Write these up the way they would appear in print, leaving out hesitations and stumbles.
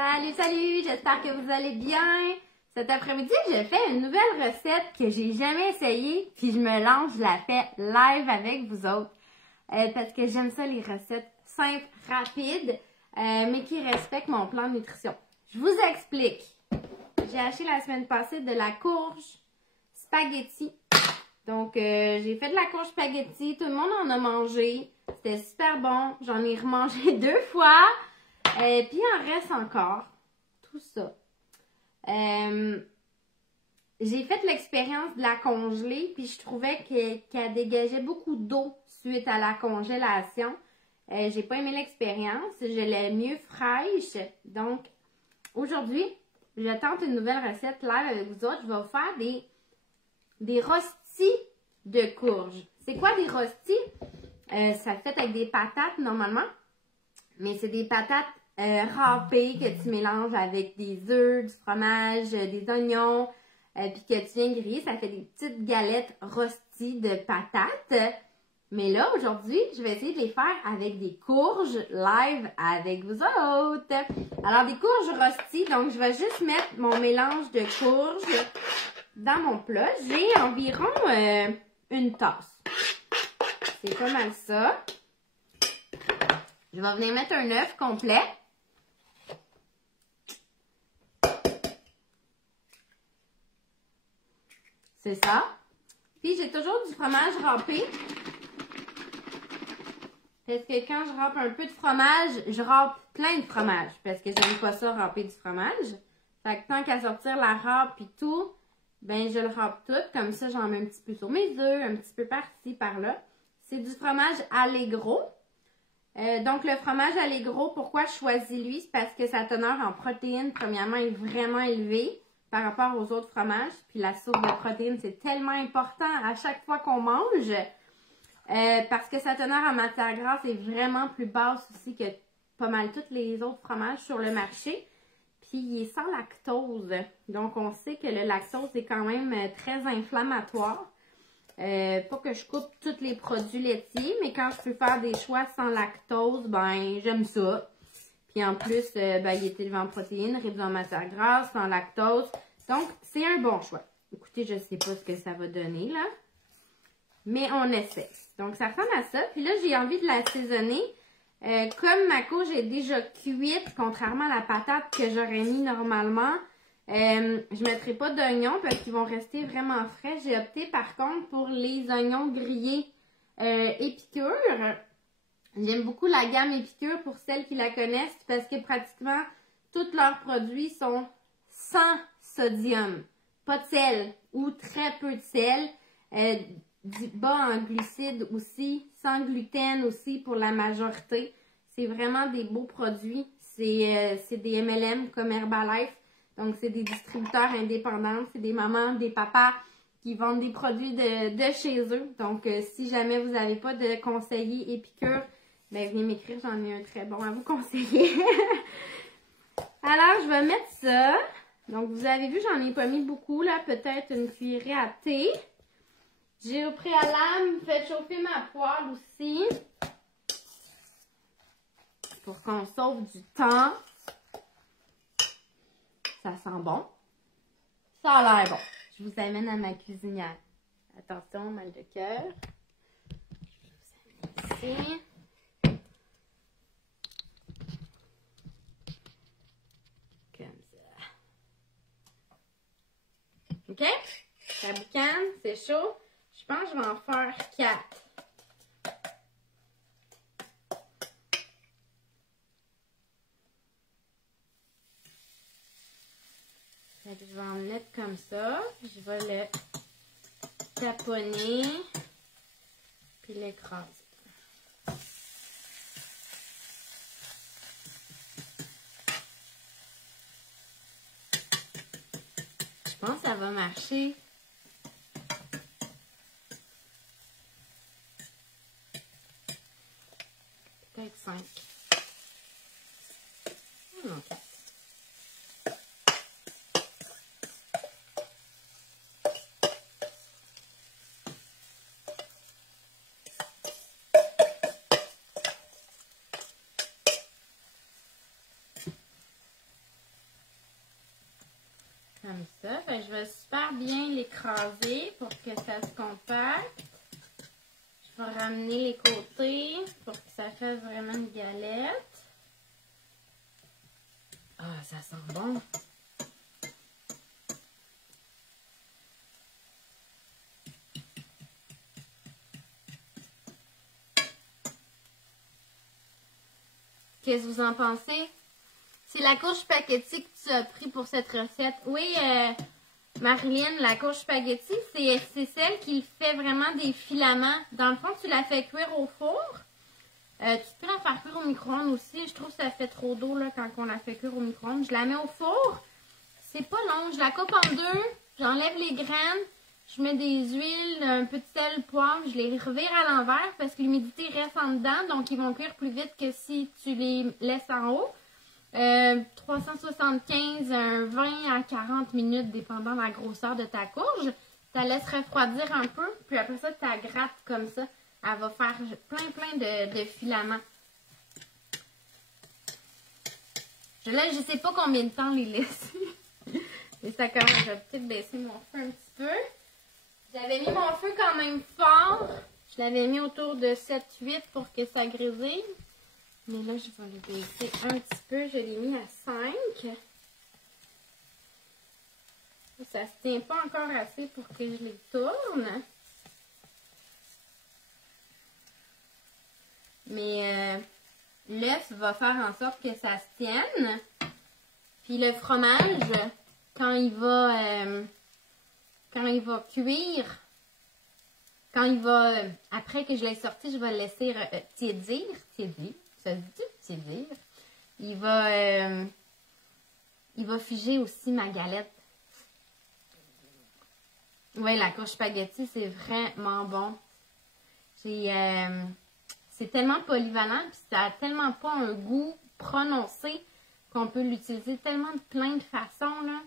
Salut, salut! J'espère que vous allez bien. Cet après-midi, je fais une nouvelle recette que j'ai jamais essayée, puis je me lance, je la fais live avec vous autres. Parce que j'aime ça, les recettes simples, rapides, mais qui respectent mon plan de nutrition. Je vous explique. J'ai acheté la semaine passée de la courge spaghetti. Donc, j'ai fait de la courge spaghetti. Tout le monde en a mangé. C'était super bon. J'en ai remangé 2 fois. Puis, il en reste encore. Tout ça. J'ai fait l'expérience de la congeler. Puis, je trouvais qu'elle dégageait beaucoup d'eau suite à la congélation. J'ai pas aimé l'expérience. Je l'ai mieux fraîche. Donc, aujourd'hui, je tente une nouvelle recette live avec vous autres. Je vais vous faire des rostis de courge. C'est quoi des rostis? Ça se fait avec des patates normalement, mais c'est des patates râpées que tu mélanges avec des œufs, du fromage, des oignons, puis que tu viens griller. Ça fait des petites galettes rostis de patates. Mais là, aujourd'hui, je vais essayer de les faire avec des courges live avec vous autres. Alors, des courges rostis, donc je vais juste mettre mon mélange de courges dans mon plat. J'ai environ une tasse. C'est pas mal ça. Je vais venir mettre un œuf complet. C'est ça. Puis, j'ai toujours du fromage râpé. Parce que quand je râpe un peu de fromage, je râpe plein de fromage. Parce que j'aime pas ça, râper du fromage. Fait que tant qu'à sortir la râpe et tout, ben je le râpe tout. Comme ça, j'en mets un petit peu sur mes œufs, un petit peu par-ci, par-là. C'est du fromage Allegro. Donc, le fromage Allegro, pourquoi je choisis lui? C'est parce que sa teneur en protéines, premièrement, est vraiment élevée par rapport aux autres fromages. Puis la source de protéines, c'est tellement important à chaque fois qu'on mange. Parce que sa teneur en matière grasse est vraiment plus basse aussi que pas mal tous les autres fromages sur le marché. Puis il est sans lactose. Donc on sait que le lactose est quand même très inflammatoire. Pas que je coupe tous les produits laitiers, mais quand je peux faire des choix sans lactose, ben j'aime ça. Puis en plus, ben, il est élevé en protéines, réduit en matière grasse, sans lactose. Donc c'est un bon choix. Écoutez, je sais pas ce que ça va donner là. Mais on essaie. Donc, ça ressemble à ça. Puis là, j'ai envie de l'assaisonner. Comme ma courge est déjà cuite, contrairement à la patate que j'aurais mis normalement, je ne mettrai pas d'oignons parce qu'ils vont rester vraiment frais. J'ai opté par contre pour les oignons grillés Épicure. J'aime beaucoup la gamme Épicure pour celles qui la connaissent parce que pratiquement tous leurs produits sont sans sodium. Pas de sel ou très peu de sel. Du bas en glucides aussi, sans gluten aussi pour la majorité. C'est vraiment des beaux produits. C'est des MLM comme Herbalife. Donc, c'est des distributeurs indépendants. C'est des mamans, des papas qui vendent des produits de chez eux. Donc, si jamais vous n'avez pas de conseiller Épicure, ben venez m'écrire. J'en ai un très bon à vous conseiller. Alors, je vais mettre ça. Donc, vous avez vu, j'en ai pas mis beaucoup. Là, peut-être une cuillerée à thé. J'ai au préalable fait chauffer ma poêle aussi pour qu'on sauve du temps. Ça sent bon. Ça a l'air bon. Je vous amène à ma cuisinière. Attention, mal de cœur. Je vous amène ici. Comme ça. OK? Ça boucane, c'est chaud. Je pense que je vais en faire 4. Je vais en mettre comme ça. Je vais le taponner. Puis l'écraser. Je pense que ça va marcher. Peut-être 5. Non, 4. Comme ça. Fait que je vais super bien l'écraser pour que ça se compacte. Je vais ramener les côtés pour que ça fasse vraiment une galette. Ah, ça sent bon. Qu'est-ce que vous en pensez? C'est la courge spaghetti que tu as pris pour cette recette. Oui, Marilyn, la courge spaghetti, c'est celle qui fait vraiment des filaments. Dans le fond, tu la fais cuire au four. Tu peux la faire cuire au micro-ondes aussi. Je trouve que ça fait trop d'eau là, quand on la fait cuire au micro-ondes. Je la mets au four. C'est pas long. Je la coupe en deux. J'enlève les graines. Je mets des huiles, un peu de sel, poivre. Je les revire à l'envers parce que l'humidité reste en dedans. Donc, ils vont cuire plus vite que si tu les laisses en haut. 375, 20 à 40 minutes, dépendant de la grosseur de ta courge. Tu la laisses refroidir un peu. Puis après ça, tu la grattes comme ça. Elle va faire plein de filaments. Là, je sais pas combien de temps les laisser. Et ça commence. Je vais peut-être baisser mon feu un petit peu. J'avais mis mon feu quand même fort. Je l'avais mis autour de 7-8 pour que ça grésille. Mais là, je vais le baisser un petit peu. Je l'ai mis à 5. Ça ne se tient pas encore assez pour que je les tourne. Mais l'œuf va faire en sorte que ça se tienne. Puis le fromage, quand il va cuire, après que je l'ai sorti, je vais le laisser tiédir, ça se dit tiédir. Il va figer aussi ma galette. Oui, la courge spaghetti, c'est vraiment bon. C'est tellement polyvalent, puis ça a tellement pas un goût prononcé qu'on peut l'utiliser tellement de plein de façons, là.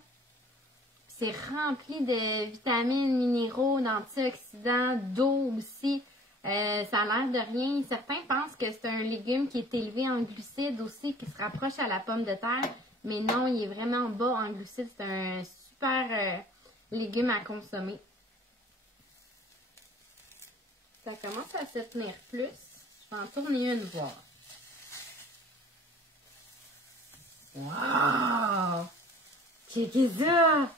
C'est rempli de vitamines, minéraux, d'antioxydants, d'eau aussi. Ça a l'air de rien. Certains pensent que c'est un légume qui est élevé en glucides aussi, qui se rapproche à la pomme de terre. Mais non, il est vraiment bas en glucides. C'est un super légume à consommer. Ça commence à se tenir plus. Je vais en tourner une voir. Wow! Checkez ça!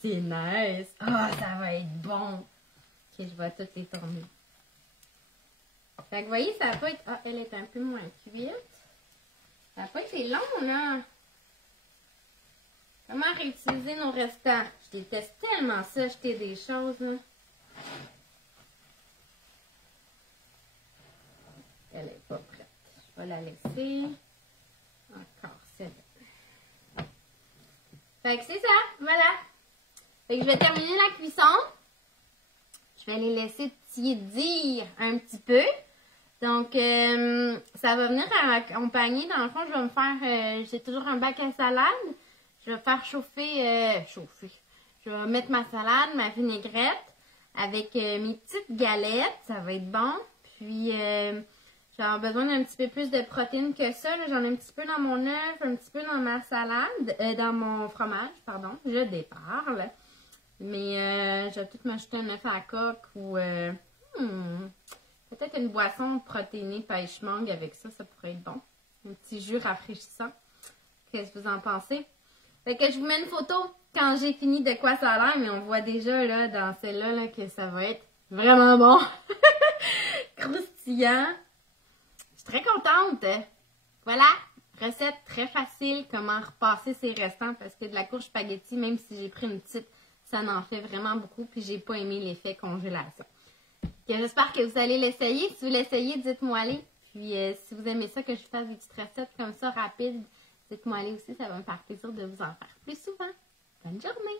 C'est nice! Ah, ça va être bon! Ok, je vais toutes les tourner. Fait que vous voyez, ça va pas être... Ah, elle est un peu moins cuite. Ça va pas été long, là! Comment réutiliser nos restants? Je déteste tellement ça, jeter des choses, là. Elle est pas prête. Je vais la laisser. Encore, c'est bon. Fait que c'est ça, voilà. Fait que je vais terminer la cuisson. Je vais les laisser tiédir un petit peu. Donc, ça va venir à m'accompagner. Dans le fond, je vais me faire... j'ai toujours un bac à salade. Je vais faire chauffer... Je vais mettre ma salade, ma vinaigrette avec mes petites galettes. Ça va être bon. Puis... j'ai besoin d'un petit peu plus de protéines que ça. J'en ai un petit peu dans mon œuf, un petit peu dans ma salade, dans mon fromage, pardon. Je déparle. Mais je vais tout m'ajouter un œuf à la coque ou peut-être une boisson protéinée pêche mangue avec ça, ça pourrait être bon. Un petit jus rafraîchissant. Qu'est-ce que vous en pensez? Fait que je vous mets une photo quand j'ai fini de quoi ça a l'air, mais on voit déjà là, dans celle-là là, que ça va être vraiment bon. Croustillant. Très contente. Voilà, recette très facile, comment repasser ses restants parce que de la courge spaghetti, même si j'ai pris une petite, ça en fait vraiment beaucoup puis j'ai pas aimé l'effet congélation. J'espère que vous allez l'essayer. Si vous l'essayez, dites-moi allez. Puis si vous aimez ça, que je fasse des petites recettes comme ça rapides, dites-moi allez aussi, ça va me faire plaisir de vous en faire plus souvent. Bonne journée!